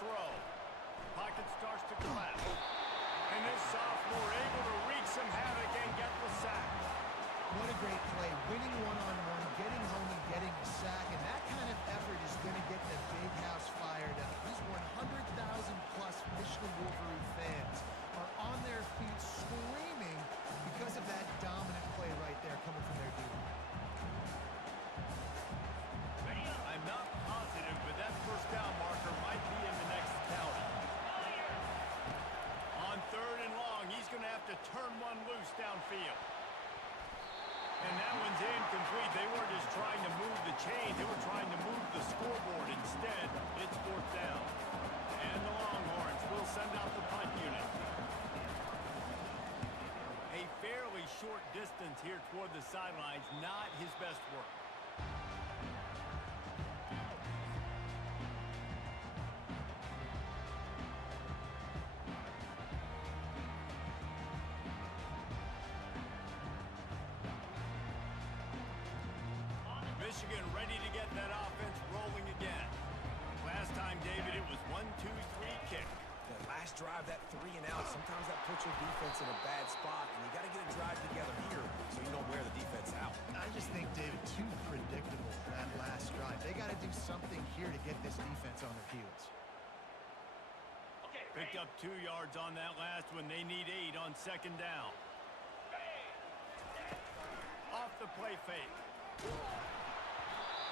throw. Pocket starts to collapse. And this sophomore able to wreak some havoc and get the sack. What a great play. Winning one-on-one, getting home and getting a sack, and that kind of effort is going to get the big house fired up. These 100,000-plus Michigan Wolverine fans are on their feet screaming because of that dominant play right there coming from their D-line. I'm not positive, but that first down marker might be in the next count. On 3rd and long, he's going to have to turn one loose downfield. And that one's incomplete. They weren't just trying to move the chain. They were trying to move the scoreboard. Instead, it's 4th down. And the Longhorns will send out the punt unit. A fairly short distance here toward the sidelines. Not his best work. Michigan ready to get that offense rolling again. Last time, David, it was 1-2-3 kick. That last drive, that 3 and out, sometimes that puts your defense in a bad spot, and you got to get a drive together here so you don't wear the defense out. I just think, David, too predictable, that last drive. They got to do something here to get this defense on their heels. Picked up 2 yards on that last one. They need 8 on 2nd down. Off the play fake.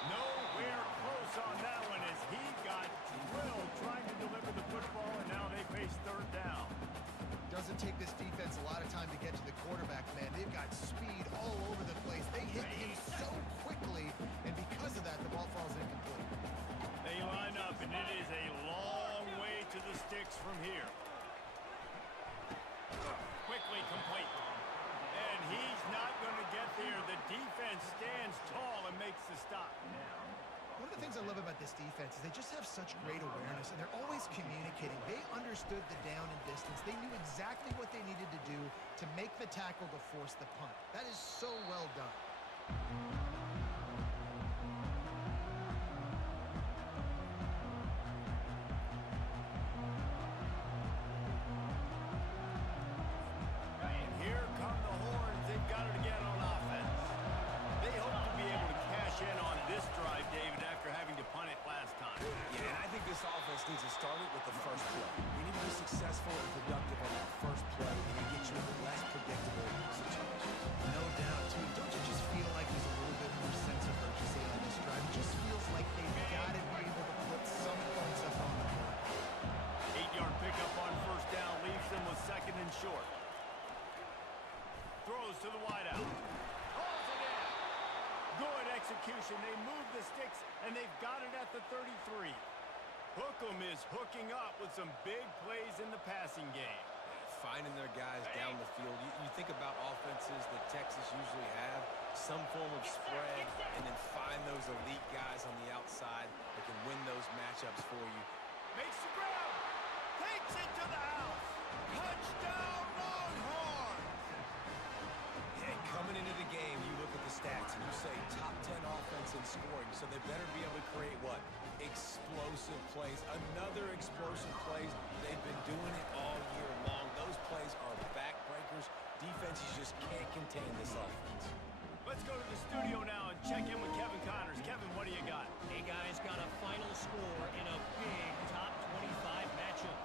Nowhere close on that one as he got drilled trying to deliver the football, and now they face 3rd down. Doesn't take this defense a lot of time to get to the quarterback, man. They've got speed all over the place. They hit him so quickly, and because of that, the ball falls incomplete. They line up, and it is a long way to the sticks from here. Quickly complete. And he's not going to get there. The defense stands tall and makes the stop. One of the things I love about this defense is they just have such great awareness, and they're always communicating. They understood the down and distance. They knew exactly what they needed to do to make the tackle to force the punt. That is so well done. This offense needs to start it with the first play. You need to be successful and productive on that first play, and it gets you into less predictable situations. No doubt, too. Don't you just feel like there's a little bit more sense of urgency on this drive? It just feels like they've got to be able to put some points up on the board. 8-yard pickup on 1st down leaves them with 2nd and short. Throws to the wideout. Holds it in. Good execution. They move the sticks, and they've got it at the 33. Hookem is hooking up with some big plays in the passing game. Finding their guys down the field. You think about offenses that Texas usually have, some form of spread, and then find those elite guys on the outside that can win those matchups for you. Makes the grab. Takes it to the house. Touchdown, Longhorns! And coming into the game, you look at the stats and you say top 10 offense in scoring, so they better be able to create what? Explosive plays. Another explosive plays. They've been doing it all year long. Those plays are backbreakers. Defenses just can't contain this offense. Let's go to the studio now and check in with Kevin Connors. Kevin, what do you got? Hey, guys, got a final score in a big top 25 matchup.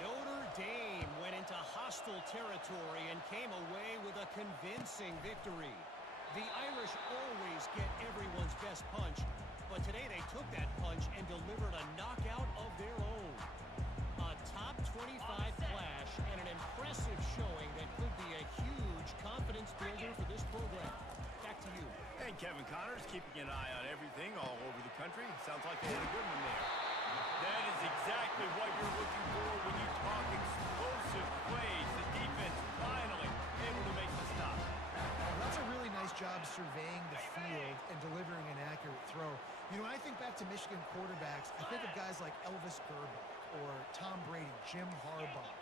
Notre Dame went into hostile territory and came away with a convincing victory. The Irish always get everyone's best punch, but today they took that punch and delivered a knockout of their own. A top 25 flash and an impressive showing that could be a huge confidence builder for this program. Back to you. And Kevin Connors keeping an eye on everything all over the country. Sounds like they had a good one there. That is exactly what you're looking for when you talk explosive plays. The defense finally able to make the stop. Well, that's a really nice job surveying the field and delivering an accurate throw. You know, when I think back to Michigan quarterbacks, I think of guys like Elvis Grbac or Tom Brady, Jim Harbaugh,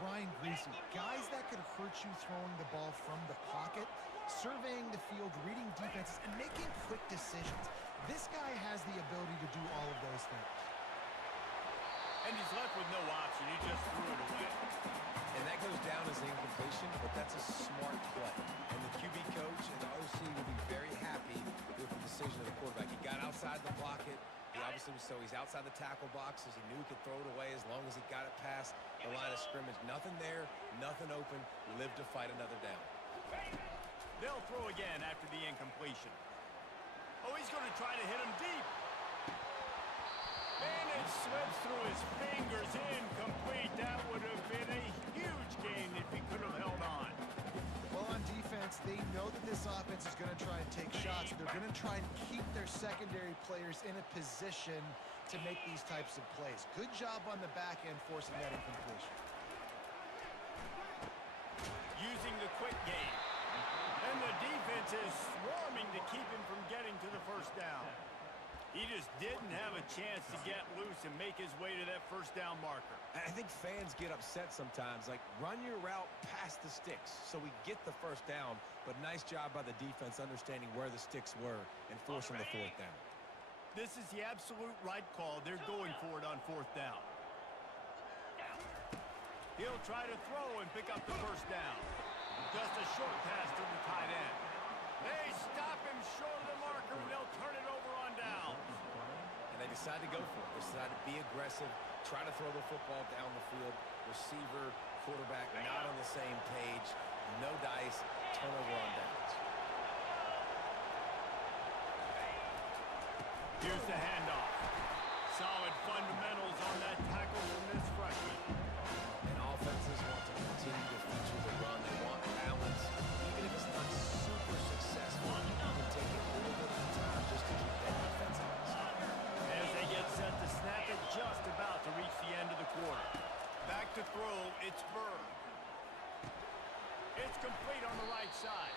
Brian Griese, guys that could hurt you throwing the ball from the pocket, surveying the field, reading defenses, and making quick decisions. This guy has the ability to do all of those things. And he's left with no option. He just threw it away. And that goes down as an incompletion, but that's a smart play. And the QB coach and the OC will be very happy with the decision of the quarterback. He got outside the pocket. He obviously was so he's outside the tackle boxes. He knew he could throw it away as long as he got it past the line of scrimmage. Nothing there, nothing open. Live to fight another down. They'll throw again after the incompletion. Oh, he's going to try to hit him deep. And it slips through his fingers. Incomplete. That would have been a huge gain if he could have held on. Well, on defense, they know that this offense is going to try and take shots. They're going to try and keep their secondary players in a position to make these types of plays. Good job on the back end forcing that incompletion. Using the quick game. And the defense is swarming to keep him from getting to the first down. He just didn't have a chance to get loose and make his way to that first down marker. I think fans get upset sometimes. Like, run your route past the sticks so we get the first down. But nice job by the defense understanding where the sticks were and forcing the fourth down. This is the absolute right call. They're going for it on fourth down. He'll try to throw and pick up the first down. Just a short pass to the tight end. They stop him short of the marker, and they'll turn it over on downs. And they decide to go for it. They decide to be aggressive, try to throw the football down the field. Receiver, quarterback, not on the same page. No dice, turnover on downs. Here's the handoff. Solid fundamentals on that tackle from this freshman. And offenses want to continue to feature the run. They want balance. Even if it's not super successful, you can take a little bit of time just to keep that defense honest. As they get set to snap it, just about to reach the end of the quarter. Back to throw, it's Burr. It's complete on the right side.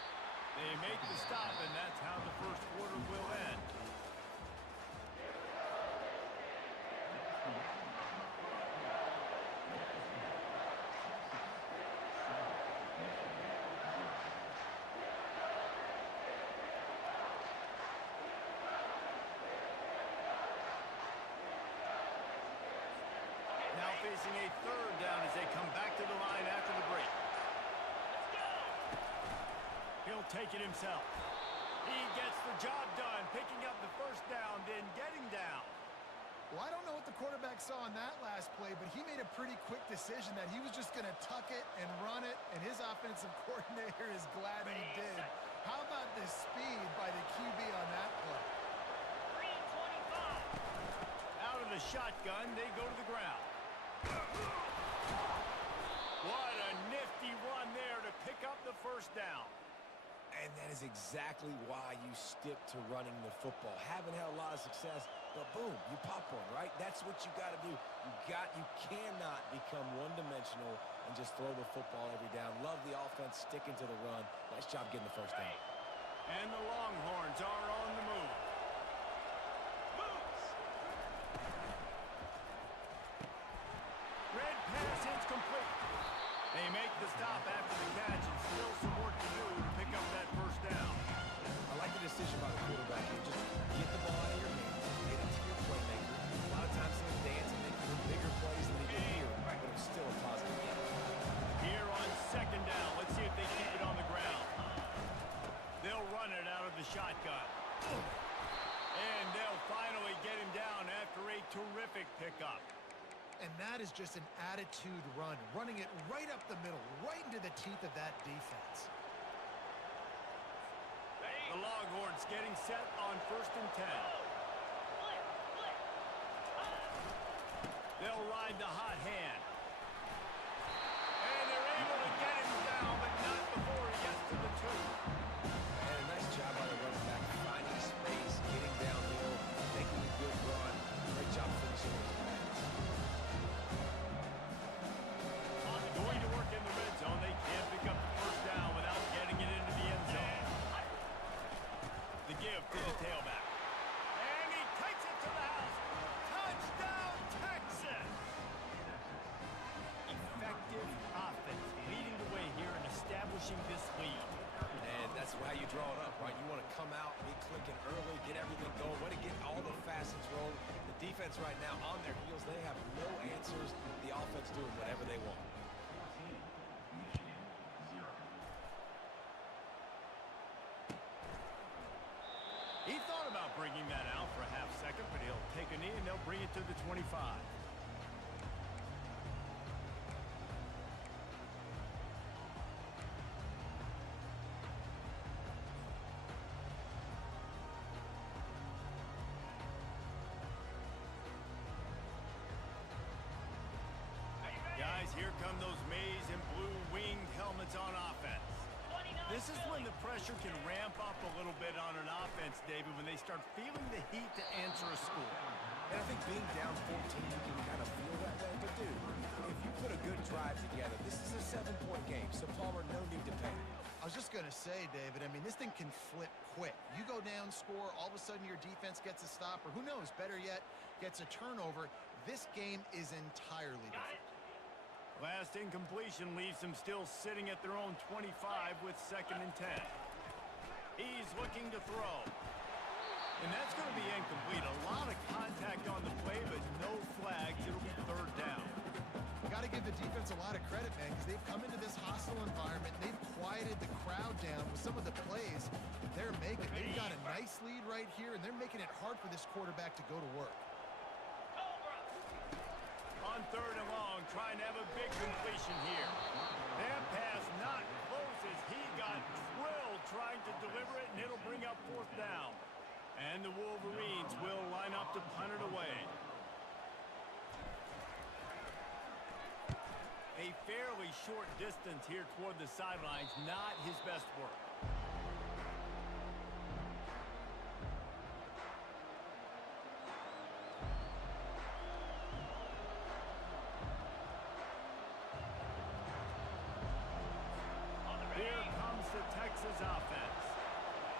They make the stop, and that's how the first quarter will end. Now facing a third down as they come back to the line after the break. He'll take it himself. He gets the job done, picking up the first down, then getting down. Well, I don't know what the quarterback saw on that last play, but he made a pretty quick decision that he was just going to tuck it and run it, and his offensive coordinator is glad he did. How about the speed by the QB on that play? Out of the shotgun, they go to the ground. What a nifty run there to pick up the first down. And that is exactly why you stick to running the football. Haven't had a lot of success, but boom, you pop one, right? That's what you got to do. You cannot become one-dimensional and just throw the football every down. Love the offense, sticking to the run. Nice job getting the first down. And the Longhorns are on the move. Red pass, it's complete. They make the stop after the catch, and still some work to do to pick up that first down. I like the decision by the quarterback. You just get the ball out of your hands, get it to your playmaker. A lot of times they're dancing, they do bigger plays than they did here, but it's still a positive game. Here on second down, let's see if they keep it on the ground. They'll run it out of the shotgun. And they'll finally get him down after a terrific pickup. And that is just an attitude run, running it right up the middle, right into the teeth of that defense. The Longhorns getting set on 1st and 10. They'll ride the hot hand. And they're able to get him down, but not before he gets to the 2. And a nice job by the running back, finding space, getting downhill, making a good run. Great job finishing with his pass. Going to work in the red zone. They can't pick up the first down without getting it into the end zone. The give to the tailback. And he takes it to the house. Touchdown, Texas! Effective offense leading the way here and establishing this lead. And that's how you draw it up, right? You want to come out, be clicking early, get everything going, way to get all the facets rolling. The defense defense right now on their heels. They have no answers. The offense doing whatever they want. He thought about bringing that out for a half second, but he'll take a knee and they'll bring it to the 25. Guys, here come those maize and blue winged helmets on offense. This is when the pressure can ramp up a little bit on an offense, David, when they start feeling the heat to answer a score. And I think being down 14, you can kind of feel that way. But, dude, if you put a good drive together, this is a 7-point game, so Palmer, no need to panic. I was just going to say, David, I mean, this thing can flip quick. You go down, score, all of a sudden your defense gets a stop, or who knows, better yet, gets a turnover. This game is entirely different. Last incompletion leaves them still sitting at their own 25 with 2nd and 10. He's looking to throw. And that's going to be incomplete. A lot of contact on the play, but no flags. It'll be 3rd down. Got to give the defense a lot of credit, man, because they've come into this hostile environment. They've quieted the crowd down with some of the plays they're making. They've got a nice lead right here, and they're making it hard for this quarterback to go to work. On 3rd and long, trying to have a big completion here. That pass not close as he got drilled trying to deliver it, and it'll bring up 4th down. And the Wolverines will line up to punt it away. A fairly short distance here toward the sidelines, not his best work. Here comes the Texas offense.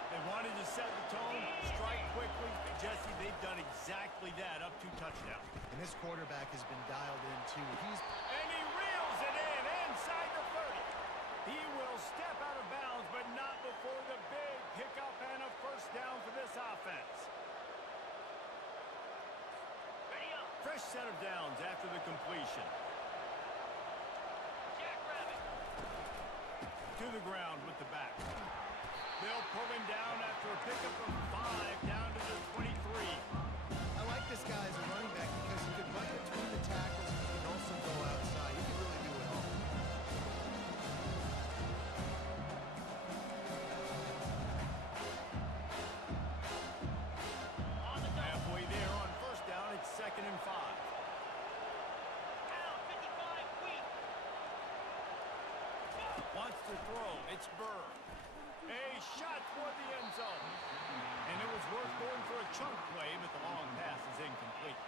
They wanted to set the tone, strike quickly. Jesse, they've done exactly that up to touchdown. And this quarterback has been dialed in, too. And he reels it in inside the 30. He will step out of bounds, but not before the big pickup and a 1st down for this offense. Fresh set of downs after the completion. To the ground with the back. They'll pull him down after a pickup of 5 down to the 23. I like this guy as a running back because he can run between the tackles and he can also go outside. He can really do it all. Halfway there on 1st down, it's 2nd and 5. Wants to throw. It's Burr. A shot toward the end zone. And it was worth going for a chunk play, but the long pass is incomplete.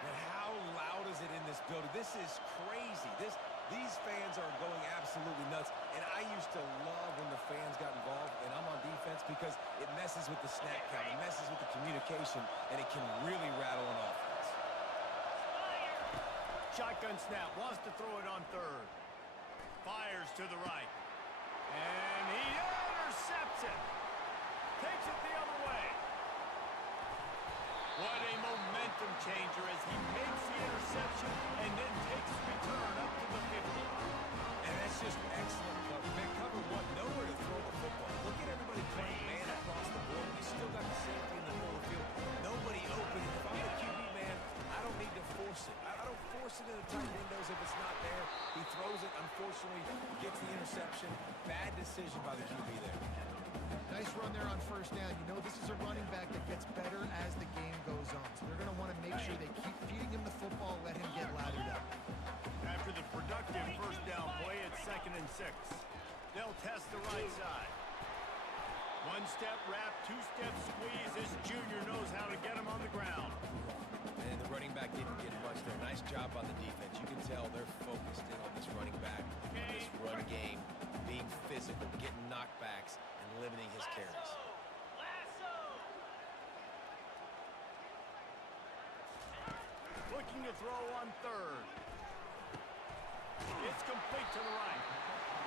But how loud is it in this building? This is crazy. These fans are going absolutely nuts. And I used to love when the fans got involved, and I'm on defense because it messes with the snap count. It messes with the communication, and it can really rattle an offense. Shotgun snap. Wants to throw it on 3rd. Fires to the right. And he intercepts it. Takes it the other way. What a momentum changer as he makes the interception and then takes the return up to the 50. And that's just excellent cover. Man, cover 1, nowhere to throw the football. Look at everybody playing man across the board. You still got the safety in the middle of the field. Nobody open. If I'm the QB, man, I don't need to force it. I don't force it in the tight windows if it's not there. He throws it, unfortunately, gets the interception. Bad decision by the QB there. Nice run there on 1st down. You know, this is a running back that gets better as the game goes on. So they're going to want to make sure they keep feeding him the football, let him get lathered up. After the productive 1st down play, it's 2nd and 6. They'll test the right side. 1-step wrap, 2-step squeeze. This junior knows how to get him on the ground. And the running back didn't get much there. Nice job on the defense. You can tell they're focused in on this running back, on this run game, being physical, getting knockbacks, and limiting his carries. Looking to throw on 3rd. It's complete to the right.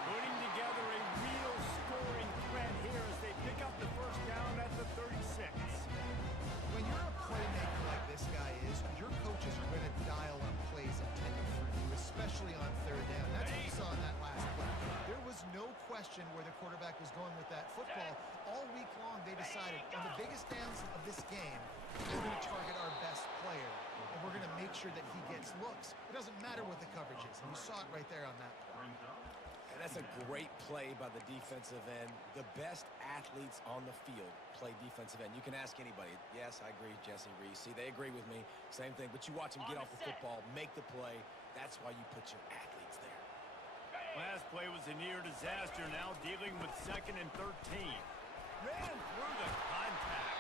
Putting together a real scoring threat here as they pick up the 1st down at the 36. When you're a playmaker like this guy is, football. All week long, they decided on the biggest downs of this game, we're going to target our best player, and we're going to make sure that he gets looks. It doesn't matter what the coverage is, and you saw it right there on that play. And that's a great play by the defensive end. The best athletes on the field play defensive end. You can ask anybody. Yes, I agree, Jesse, Reese. See, they agree with me. Same thing. But you watch them get off the football, make the play. That's why you put your athletes there. Last play was a near disaster. Now dealing with 2nd and 13. Ran through the contact.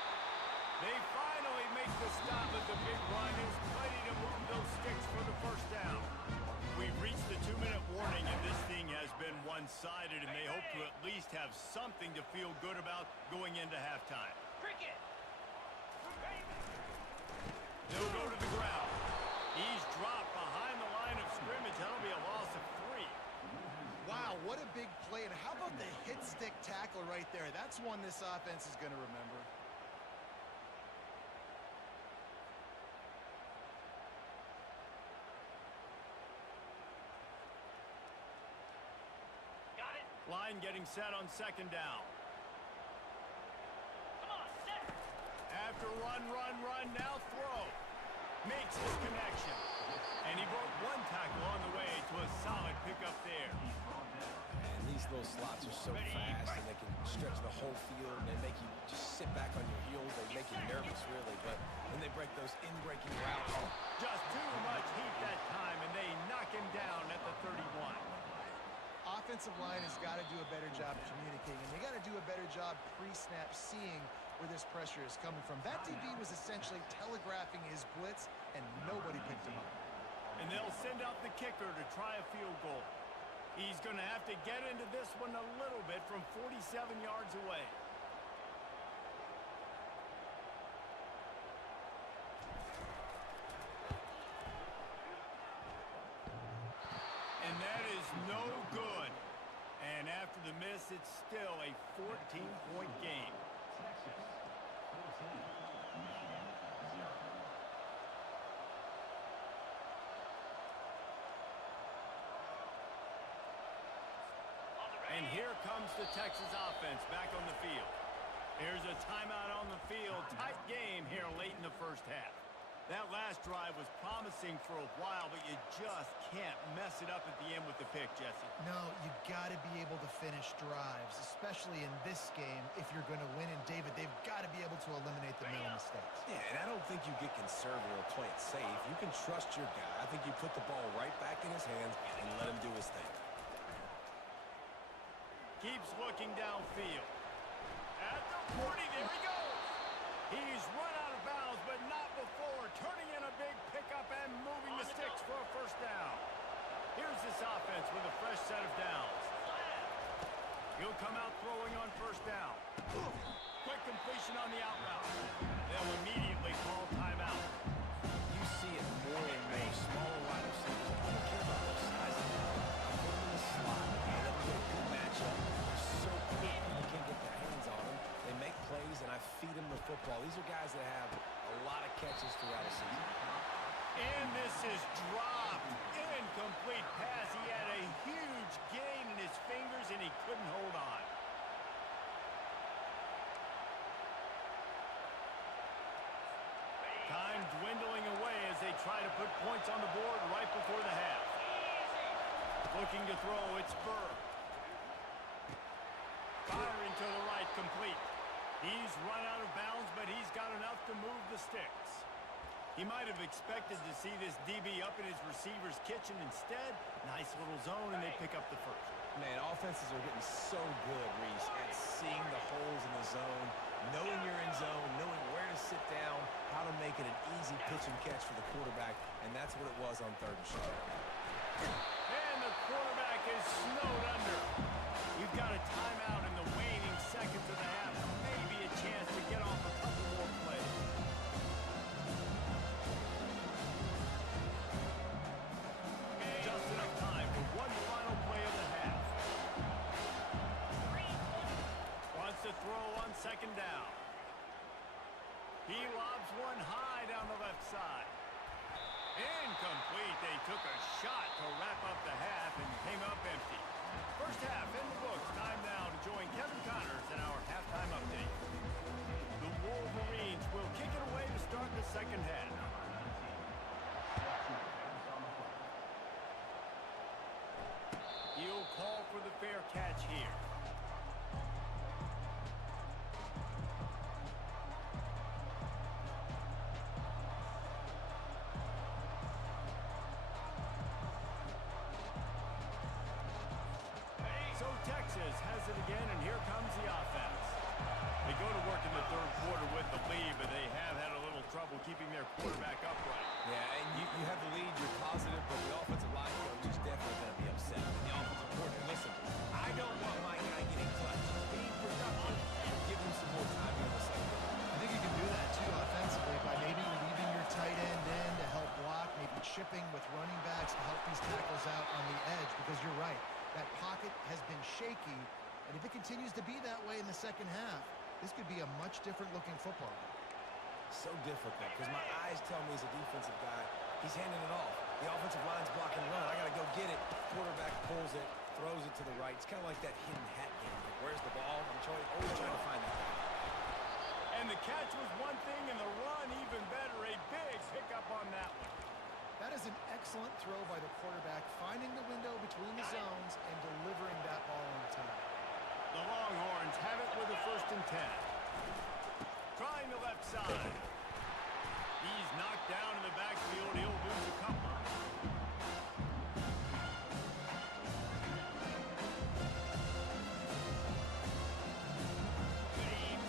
They finally make the stop as the big run is ready to move those sticks for the first down. We've reached the 2-minute warning, and this thing has been one-sided, and they hope to at least have something to feel good about going into halftime. They'll go to the ground. He's dropped behind the line of scrimmage. That'll be a loss of 3. Wow, what a big play. And how about the hit stick tackle right there? That's one this offense is going to remember. Line getting set on 2nd down. Come on, set. After run, now throw. Makes his connection. And he broke 1 tackle on the way to a solid pickup there. And these little slots are so fast, and they can stretch the whole field, and they make you just sit back on your heels. They make you nervous, really. But when they break those in-breaking routes. Just too much heat that time, and they knock him down at the 31. Offensive line has got to do a better job communicating, and they got to do a better job pre-snap seeing where this pressure is coming from. That DB was essentially telegraphing his blitz, and nobody picked him up. And they'll send out the kicker to try a field goal. He's going to have to get into this one a little bit from 47 yards away. And that is no good. And after the miss, it's still a 14-point game. And here comes the Texas offense back on the field. Here's a timeout on the field. Tight game here late in the first half. That last drive was promising for a while, but you just can't mess it up at the end with the pick, Jesse. No, you got to be able to finish drives, especially in this game if you're going to win. And, David, they've got to be able to eliminate the mental mistakes. Yeah, and I don't think you get conservative or play it safe. You can trust your guy. I think you put the ball right back in his hands and let him do his thing. Keeps looking downfield. At the 40, there he goes. He's run out of bounds, but not before. Turning in a big pickup and moving the sticks for a first down. Here's this offense with a fresh set of downs. He'll come out throwing on first down. Quick completion on the out route. They'll immediately call timeout. You see it more and more. Smaller wide receivers. I don't care about their size. I put them in the slot. I let them get a good matchup. They're so quick. People can't get their hands on them. They make plays, and I feed them the football. These are guys that have a lot of catches throughout a season. And this is dropped. Incomplete pass. He had a huge gain in his fingers, and he couldn't hold on. Time dwindling away as they try to put points on the board right before the half. Looking to throw, it's Burr. Firing to the right, complete. He's run out of bounds, but he's got enough to move the sticks. He might have expected to see this DB up in his receiver's kitchen. Instead, nice little zone, and they pick up the first. Man, offenses are getting so good, Reese, at seeing the holes in the zone, knowing you're in zone, knowing where to sit down, how to make it an easy pitch and catch for the quarterback, and that's what it was on 3rd and short. And the quarterback is snowed under. We've got a timeout in the waning seconds of the half. Maybe a chance to get off a couple more plays. Just enough time for one final play of the half. Wants to throw on 2nd down. He lobs one high down the left side. Incomplete. They took a shot to wrap up the half and came up empty. First half in the books. Time now to join Kevin Connors in our halftime update. The Wolverines will kick it away to start the second half. He'll call for the fair catch here. So Texas has it again, and here comes the offense. They go to work in the third quarter with the lead, but they have had a little trouble keeping their quarterback upright. Yeah, and you have the lead, you're positive, but the offensive line coach is definitely going to be upset. And the offensive coordinator, listen, I don't want my guy getting touched. He's being productive. Give him some more time here in the second quarter. I think you can do that, too, offensively, by maybe leaving your tight end in to help block, maybe chipping with running backs to help these tackles out on the edge, because you're right. That pocket has been shaky, and if it continues to be that way in the second half, this could be a much different-looking football game. So difficult, because my eyes tell me as a defensive guy, he's handing it off. The offensive line's blocking run. I got to go get it. Quarterback pulls it, throws it to the right. It's kind of like that hidden hat game. Like, where's the ball? I'm always trying to find that guy. And the catch was one thing, and the run even better. A big pickup on that one. That is an excellent throw by the quarterback, finding the window between the zones and delivering that ball on time. The Longhorns have it with a 1st and 10. Trying the left side. He's knocked down in the backfield. He'll lose a couple.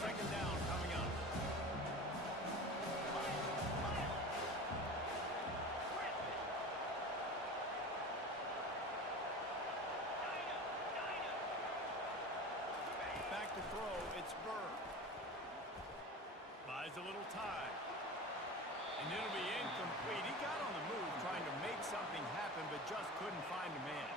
Second down coming up. Back to throw, it's Burr. Buys a little time. And it'll be incomplete. He got on the move trying to make something happen, but just couldn't find a man.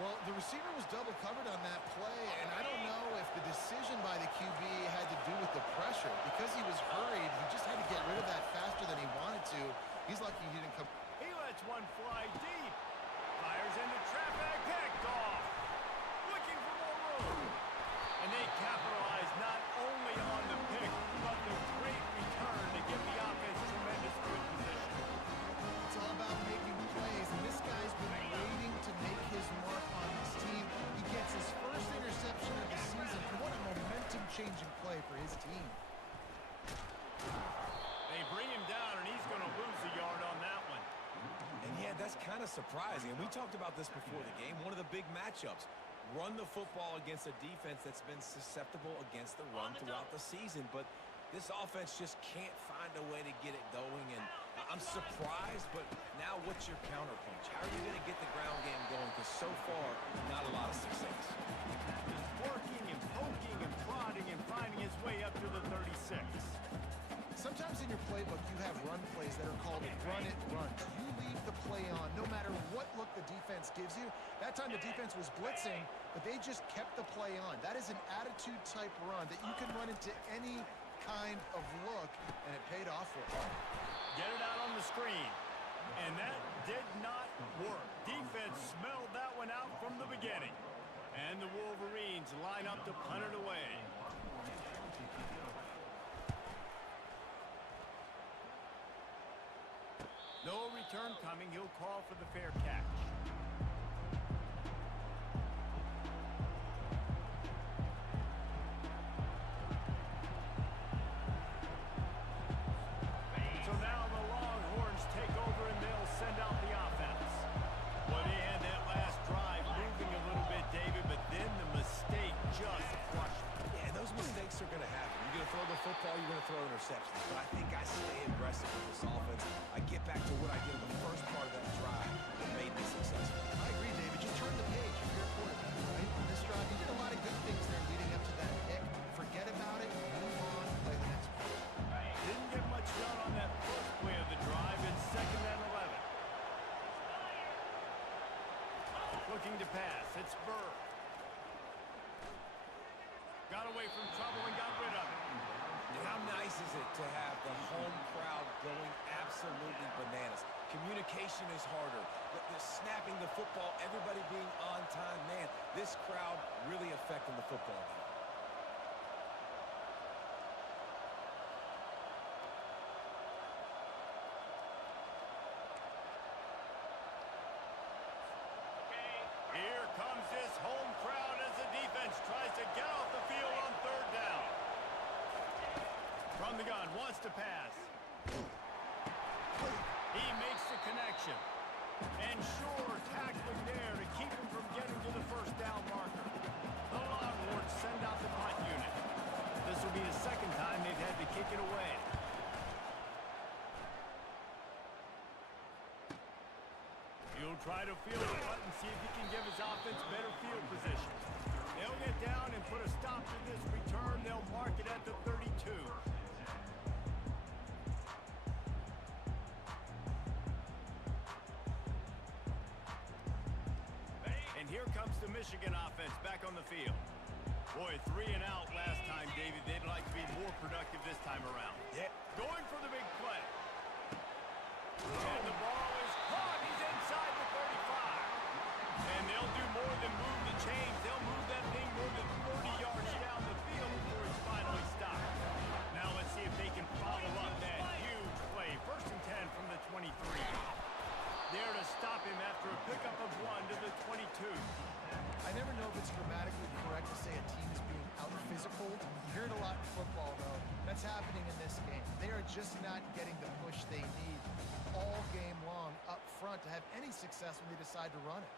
Well, the receiver was double covered on that play, and I don't know if the decision by the QB had to do with the pressure. Because he was hurried, he just had to get rid of that faster than he wanted to. He's lucky he didn't come. He lets one fly deep. Fires into traffic, picked off. Looking for more room. And they capitalize not only on the pick, but the great return to give the offense tremendous field position. It's all about making plays, and this guy's been waiting to make his mark on his team. He gets his first interception of the season. What a momentum-changing play for his team. They bring him down, and he's going to lose a yard on that one. And yeah, that's kind of surprising. And we talked about this before the game. One of the big matchups. Run the football against a defense that's been susceptible against the run throughout the season. But this offense just can't find a way to get it going. And I'm surprised, but now what's your counterpunch? How are you going to get the ground game going? Because so far, not a lot of success. Just working and poking and prodding and finding his way up to the 36. Sometimes in your playbook, you have run plays that are called run it, run. You leave the play on no matter what look the defense gives you. That time the defense was blitzing, but they just kept the play on. That is an attitude-type run that you can run into any kind of look, and it paid off for him. Get it out on the screen. And that did not work. Defense smelled that one out from the beginning. And the Wolverines line up to punt it away. No return coming. He'll call for the fair catch. So now the Longhorns take over and they'll send out the offense. Well, they had that last drive moving a little bit, David, but then the mistake just crushed them. Yeah, those mistakes are going to happen. You're going to throw the football, you're going to throw interceptions. But I think I stay aggressive with this offense. I get back to what I did in the first part of that drive that made me successful. I agree, David. Just turn the page if you're a quarterback, right? On this drive, you did a lot of good things there leading up to that pick. Forget about it, move on, play the next play. Didn't get much done on that first play of the drive. It's 2nd and 11. Looking to pass. It's Burr. Got away from trouble and got rid of it. And how nice is it to have the home crowd going absolutely bananas? Communication is harder. The snapping the football, everybody being on time. Man, this crowd really affecting the football game. Here comes this home crowd as the defense tries to get off the field on third down. From the gun, wants to pass. He makes the connection. And sure, tackling there to keep him from getting to the first down marker. The Longhorns send out the punt unit. This will be the second time they've had to kick it away. He'll try to field the punt and see if he can give his offense better field position. They'll get down and put a stop to this return. They'll mark it at the 32. And here comes the Michigan offense back on the field. Boy, 3 and out last time, David. They'd like to be more productive this time around. Yeah. Going for the big play. And the ball is caught. He's inside the 35. And they'll do more than move the chains. They'll move that thing more than 30 yards down the field before it's finally stopped. Now let's see if they can follow up that huge play. 1st and 10 from the 23. There to stop him after a pickup of 1 to the 22. I never know if it's grammatically correct to say a team is being out-physical. You hear it a lot in football, though. That's happening in this game. They are just not getting the push they need all game long up front to have any success when they decide to run it.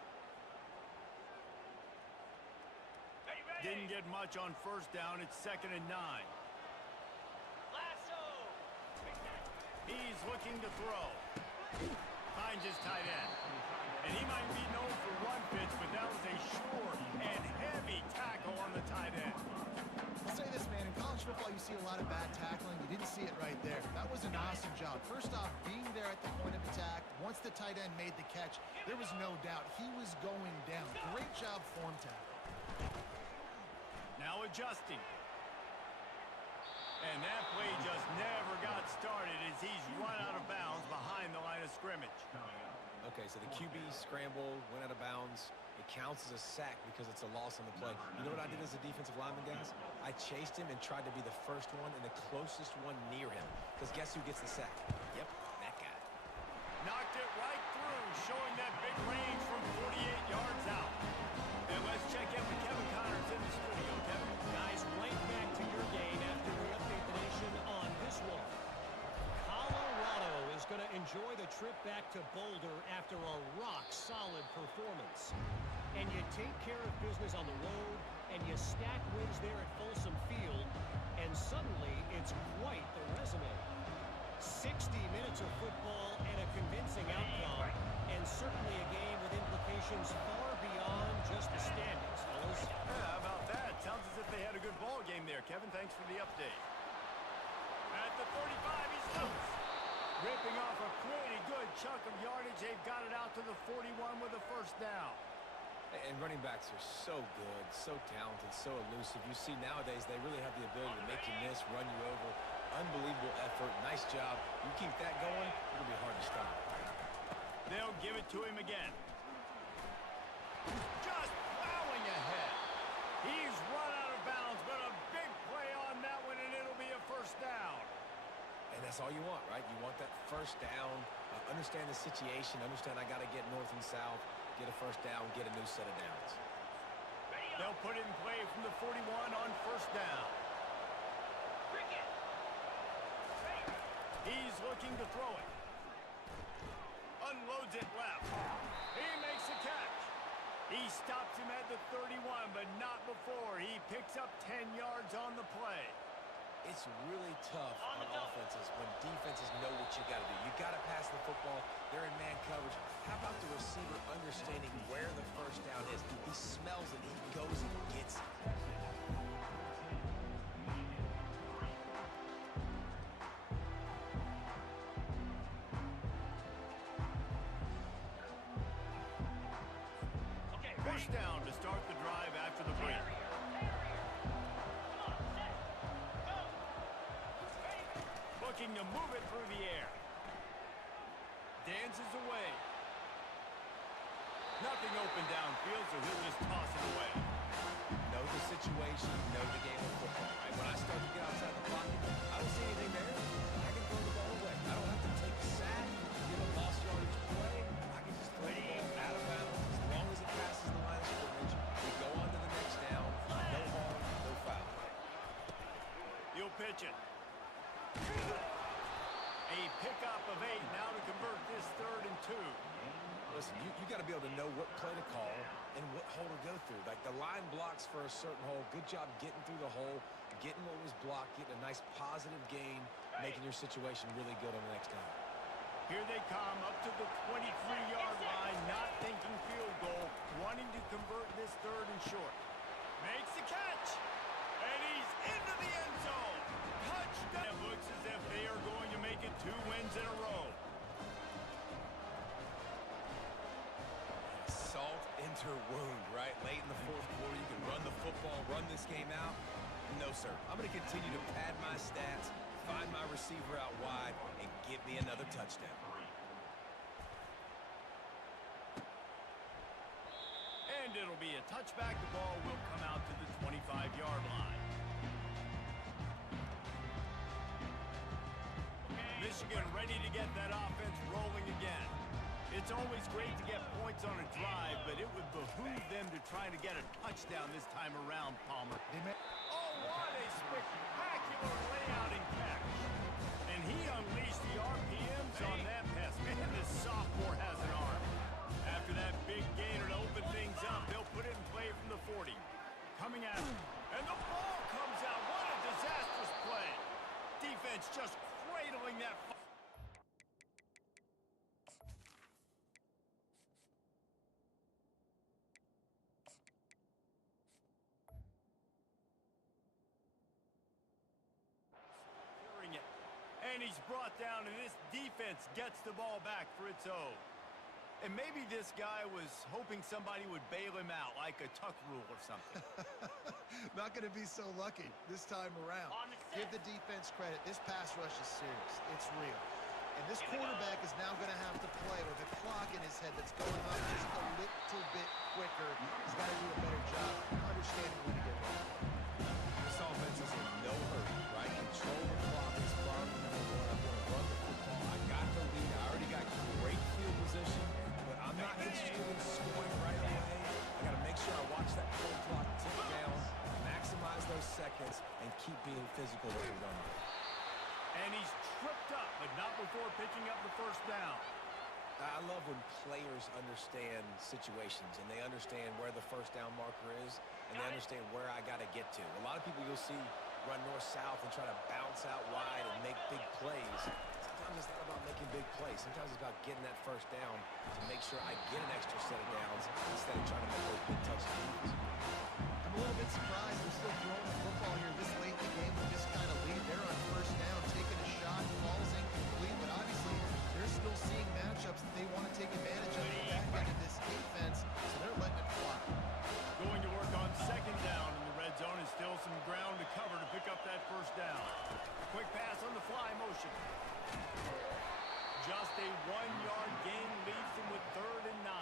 Didn't get much on 1st down. It's 2nd and 9. He's looking to throw. Finds his tight end. And he might be known for run fits, but that was a short and heavy tackle on the tight end. I'll say this, man. In college football, you see a lot of bad tackling. You didn't see it right there. That was an awesome job. First off, being there at the point of attack. Once the tight end made the catch, there was no doubt he was going down. Great job form tackle. Now adjusting. And that play just never got started as he's run out of bounds behind the line of scrimmage. Okay, so the QB scramble, went out of bounds. It counts as a sack because it's a loss on the play. You know what I did as a defensive lineman, guys? I chased him and tried to be the first one and the closest one near him. Because guess who gets the sack? Yep, that guy. Knocked it right through, showing that big range from 48 yards out. And let's check in with Kevin Connors in the studio. Kevin? Guys, right back to your game after we update the nation on this one. Colorado is going to enjoy the trip back to Boulder after a rock-solid performance. And you take care of business on the road, and you stack wins there at Folsom Field, and suddenly it's quite the resume. 60 minutes of football and a convincing outcome, and certainly a game with implications far beyond just the standings, fellas. Yeah, how about that? Sounds as if they had a good ball game there. Kevin, thanks for the update. At the 35, he's loose. Ripping off a pretty good chunk of yardage. They've got it out to the 41 with a 1st down. And running backs are so good, so talented, so elusive. You see nowadays they really have the ability to make you miss, run you over. Unbelievable effort. Nice job. You keep that going, it'll be hard to stop. They'll give it to him again. Just plowing ahead. He's run out of bounds, but a big play on that one, and it'll be a 1st down. And that's all you want, right? You want that 1st down. Understand the situation. Understand I got to get north and south, get a 1st down, get a new set of downs. They'll put it in play from the 41 on 1st down. He's looking to throw it. Unloads it left. He makes a catch. He stops him at the 31, but not before. He picks up 10 yards on the play. It's really tough on offenses when defenses know what you got to do. You got to pass the football. They're in man coverage. How about the receiver understanding where the 1st down is? He smells it. He goes and gets it. First down to start the drive after the break. Looking to move it through the air. dances away. Nothing open downfield, so he'll just toss it away. Know the situation, know the game of football. Right? When I start to get outside the pocket, I don't see anything there. I can throw the ball away. I don't have to take a sack, get a lost yardage play. I can just throw the ball out of bounds. As long as it passes the line of scrimmage, we go on to the next down. No harm, no foul. He'll pitch it. A pickup of 8 now to convert this 3rd and 2. Listen, you got to be able to know what play to call and what hole to go through. Like the line blocks for a certain hole. Good job getting through the hole, getting what was blocked, getting a nice positive gain, making your situation really good on the next down. Here they come up to the 23-yard line, not thinking field goal, wanting to convert this 3rd and short. Makes the catch, and he's into the end zone. Touchdown. It looks as if they are going to make it 2 wins in a row. Salt into her wound, right? Late in the 4th quarter, you can run the football, run this game out. No, sir. I'm going to continue to pad my stats, find my receiver out wide, and give me another touchdown. And it'll be a touchback. The ball will come out to the 25-yard line. Michigan ready to get that offense rolling again. It's always great to get points on a drive, but it would behoove them to try to get a touchdown this time around, Palmer. Oh, what a spectacular layout and catch. And he unleashed the RPMs on that pass. Man, this sophomore has an arm. After that big gainer to open things up, they'll put it in play from the 40. Coming at him. And the ball comes out. What a disastrous play. Defense just cradling that. And he's brought down, and this defense gets the ball back for its own. And maybe this guy was hoping somebody would bail him out, like a tuck rule or something. Not going to be so lucky this time around. Give the defense credit. This pass rush is serious. It's real. And this quarterback is now going to have to play with a clock in his head that's going up just a little bit quicker. He's got to do a better job understanding when to get ready. This offense is in no hurry, right? Control the clock is priority number 1. I'm going to run the football. I got the lead. I already got great field position, but I'm not interested in scoring right away. I got to make sure I watch that play clock tick down, maximize those seconds, and keep being physical with the run. And he's tripped up, but not before picking up the first down. I love when players understand situations and they understand where the first down marker is and they understand where I got to get to. A lot of people you'll see run north-south and try to bounce out wide and make big plays. Sometimes it's not about making big plays. Sometimes it's about getting that first down to make sure I get an extra set of downs instead of trying to make those big touchdowns. I'm a little bit surprised they're still throwing the football here this late in the game with this kind of lead. They're on first down, taking a shot, falls incomplete, but obviously they're still seeing matchups that they want to take advantage of the back end of this defense, so they're letting it fly. Going to work on second down in the red zone, and still some ground to cover to pick up that first down. Quick pass on the fly motion. Just a 1-yard gain leaves them with 3rd and 9.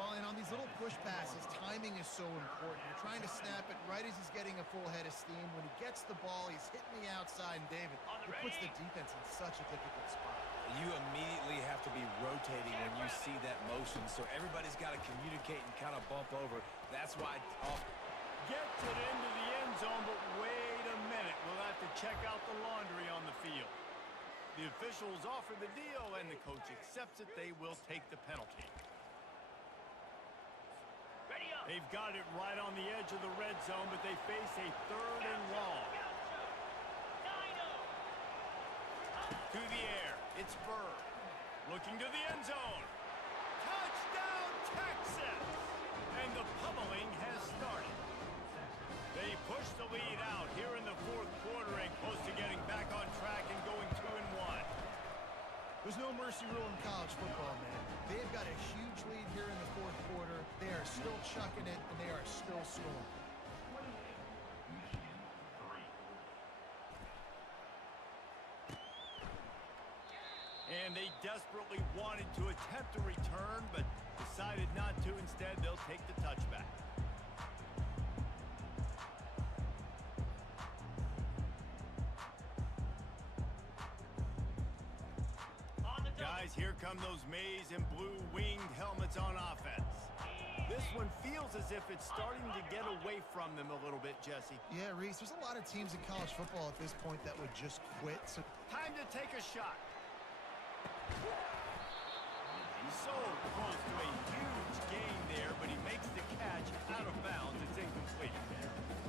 Well, and on these little push passes, timing is so important. You're trying to snap it right as he's getting a full head of steam. When he gets the ball, he's hitting the outside, and David, it puts the defense in such a difficult spot. You immediately have to be rotating when you see that motion, so everybody's got to communicate and kind of bump over. That's why Gets it into the end zone, but wait a minute. We'll have to check out the laundry on the field. The officials offer the deal, and the coach accepts it. They will take the penalty. They've got it right on the edge of the red zone, but they face a 3rd and long. To the air, it's Burr. Looking to the end zone. Touchdown, Texas! And the pummeling has started. They push the lead out here in the 4th quarter and close to getting back on track and going 2-1. There's no mercy rule in college football, man. They've got a huge lead here in the 4th quarter. They are still chucking it, and they are still scoring. And they desperately wanted to attempt a return, but decided not to. Instead, they'll take the touchback. Guys, here come those maize and blue winged helmets on offense. This one feels as if it's starting to get away from them a little bit, Jesse. Yeah, Reese, there's a lot of teams in college football at this point that would just quit. So Time to take a shot. He's so close to a huge gain there, but he makes the catch out of bounds. It's incomplete.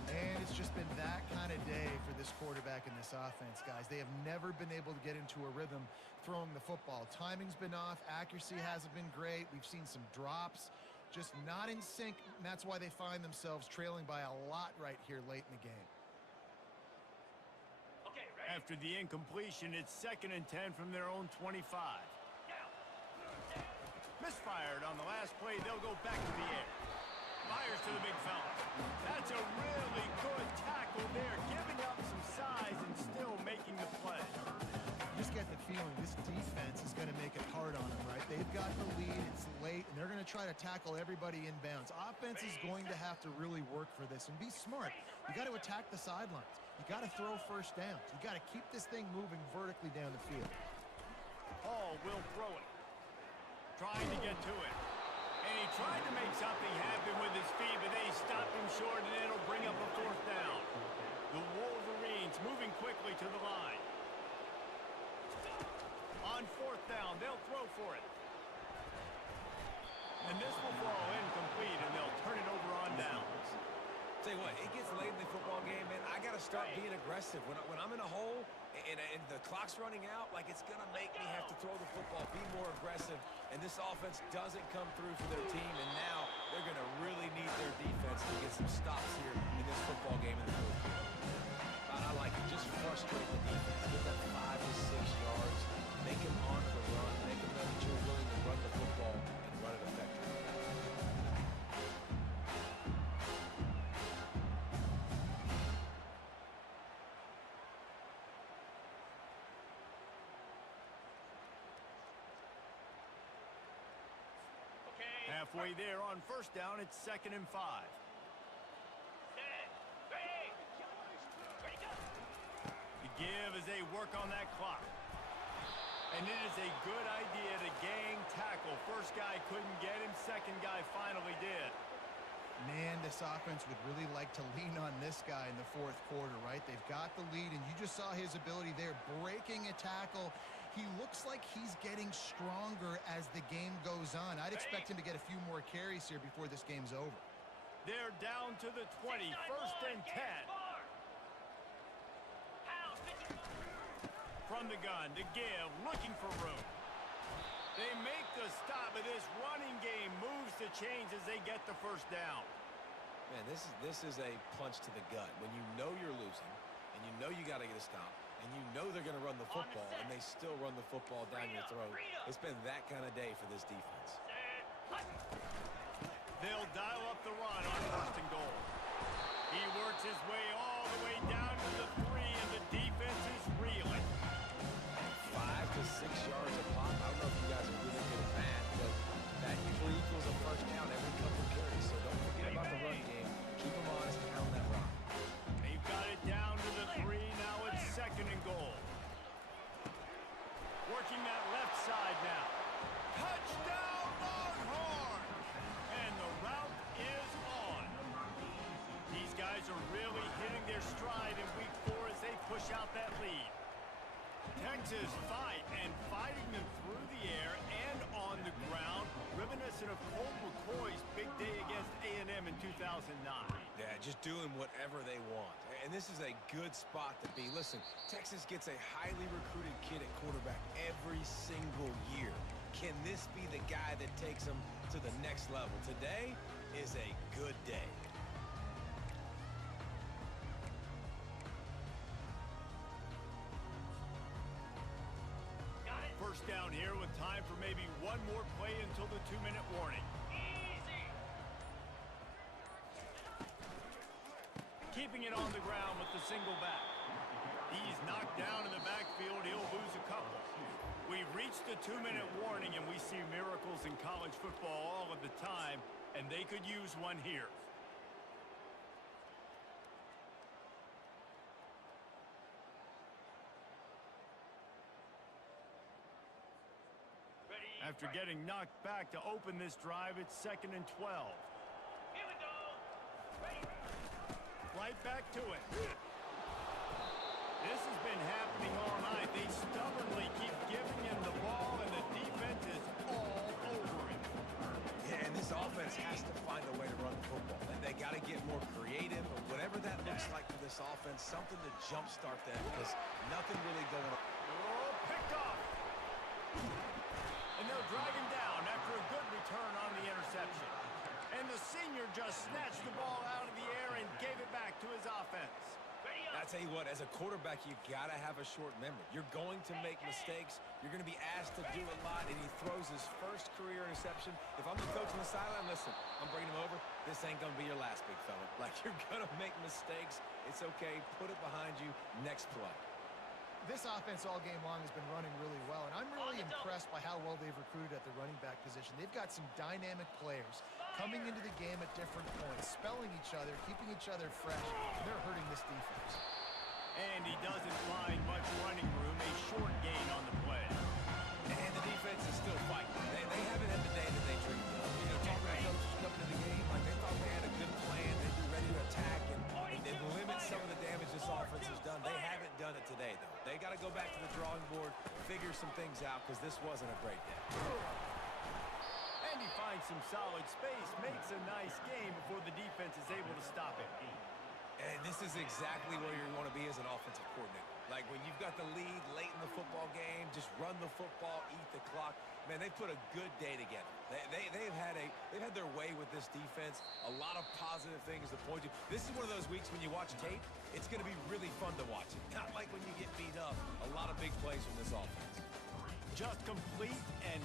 And it's just been that kind of day for this quarterback and this offense, guys. They have never been able to get into a rhythm throwing the football. Timing's been off. Accuracy hasn't been great. We've seen some drops. Just not in sync, and that's why they find themselves trailing by a lot right here late in the game. After the incompletion, it's 2nd and 10 from their own 25. Misfired on the last play. They'll go back to the air. Fires to the big fella. That's a really good tackle there, giving up some size and still making the play. You just get the feeling this defense is going to make it hard on them, right? They've got the lead, it's late, and they're going to try to tackle everybody inbounds. Offense is going to have to really work for this and be smart. You got to attack the sidelines. You got to throw first downs. You got to keep this thing moving vertically down the field. Hall will throw it. Trying to get to it. And he tried to make something happen with his feet, but they stopped him short, and it'll bring up a 4th down. The Wolverines moving quickly to the line. On 4th down, they'll throw for it. And this will fall incomplete, and they'll turn it over on downs. Tell you what, it gets late in the football game, man. I got to start being aggressive. When I'm in a hole and the clock's running out, like it's going to make me have to throw the football, be more aggressive. And this offense doesn't come through for their team, and now they're going to really need their defense to get some stops here in this football game in the 4th quarter. I like it. Just frustrate the defense. Get that 5 to 6 yards. Make them honor the run. Make them know that you're willing to run the football and run it effectively. Halfway there on 1st down, it's 2nd and 5. The give as they work on that clock. And it is a good idea to gang tackle. First guy couldn't get him, second guy finally did. Man, this offense would really like to lean on this guy in the 4th quarter, right? They've got the lead, and you just saw his ability there, breaking a tackle. He looks like he's getting stronger as the game goes on. I'd expect him to get a few more carries here before this game's over. They're down to the 20, 1st and 10. From the gun to give, looking for room. They make the stop, but this running game moves the chains as they get the 1st down. Man, this is a punch to the gut. When you know you're losing, and you know you got to get a stop, and you know they're going to run the football, and they still run the football down your throat. It's been that kind of day for this defense. They'll dial up the run on 1st and goal. He works his way all the way down to the 3, and the defense is reeling. 5 to 6 yards a pop. I don't know if you guys are really good at math, but that usually equals a 1st down every couple of carries. So don't forget about the run game. Keep them honest and pound that rock. They've got it down to the 3. Now it's 2nd and goal. Working that left side now. Touchdown, Longhorns! And the route is on. These guys are really hitting their stride in week 4 as they push out that lead. Texas fight and fighting them through the air and on the ground, reminiscent of Colt McCoy's big day against A&M in 2009. Yeah, just doing whatever they want. And this is a good spot to be. Listen, Texas gets a highly recruited kid at quarterback every single year. Can this be the guy that takes them to the next level? Today is a good day. First down here with time for maybe one more play until the 2-minute warning. Easy. Keeping it on the ground with the single back. He's knocked down in the backfield. He'll lose a couple. We've reached the 2-minute warning, and we see miracles in college football all of the time, and they could use one here. After getting knocked back to open this drive, it's 2nd and 12. Here we go. Ready. Right back to it. This has been happening all night. They stubbornly keep giving him the ball, and the defense is all over him. Yeah, and this offense has to find a way to run the football. They got to get more creative, or whatever that looks like for this offense, something to jumpstart them, because nothing really going on. Oh, picked off. And they'll drag him down after a good return on the interception. And the senior just snatched the ball out of the air and gave it back to his offense. I tell you what, as a quarterback, you got to have a short memory. You're going to make mistakes. You're going to be asked to do a lot, and he throws his first career interception. If I'm the coach on the sideline, listen, I'm bringing him over. This ain't going to be your last, big fella. Like, you're going to make mistakes. It's okay. Put it behind you. Next play. This offense all game long has been running really well, and I'm really impressed by how well they've recruited at the running back position. They've got some dynamic players coming into the game at different points, spelling each other, keeping each other fresh, and they're hurting this defense. And he doesn't find much running room, a short gain on the play. And the defense is still fighting. They haven't had the day that they dreamed of. You know, talking to coaches coming to the game, like they thought they had a good plan, they'd be ready to attack and limit some of the damage this offense has done. They haven't done it today, though. They got to go back to the drawing board, figure some things out, because this wasn't a great day. And he finds some solid space, makes a nice game before the defense is able to stop him. And this is exactly where you want to be as an offensive coordinator. Like when you've got the lead late in the football game, just run the football, eat the clock. Man, they put a good day together. They've had their way with this defense. A lot of positive things to point to. This is one of those weeks when you watch tape, it's going to be really fun to watch it. Not like when you get beat up. A lot of big plays from this offense. Just complete and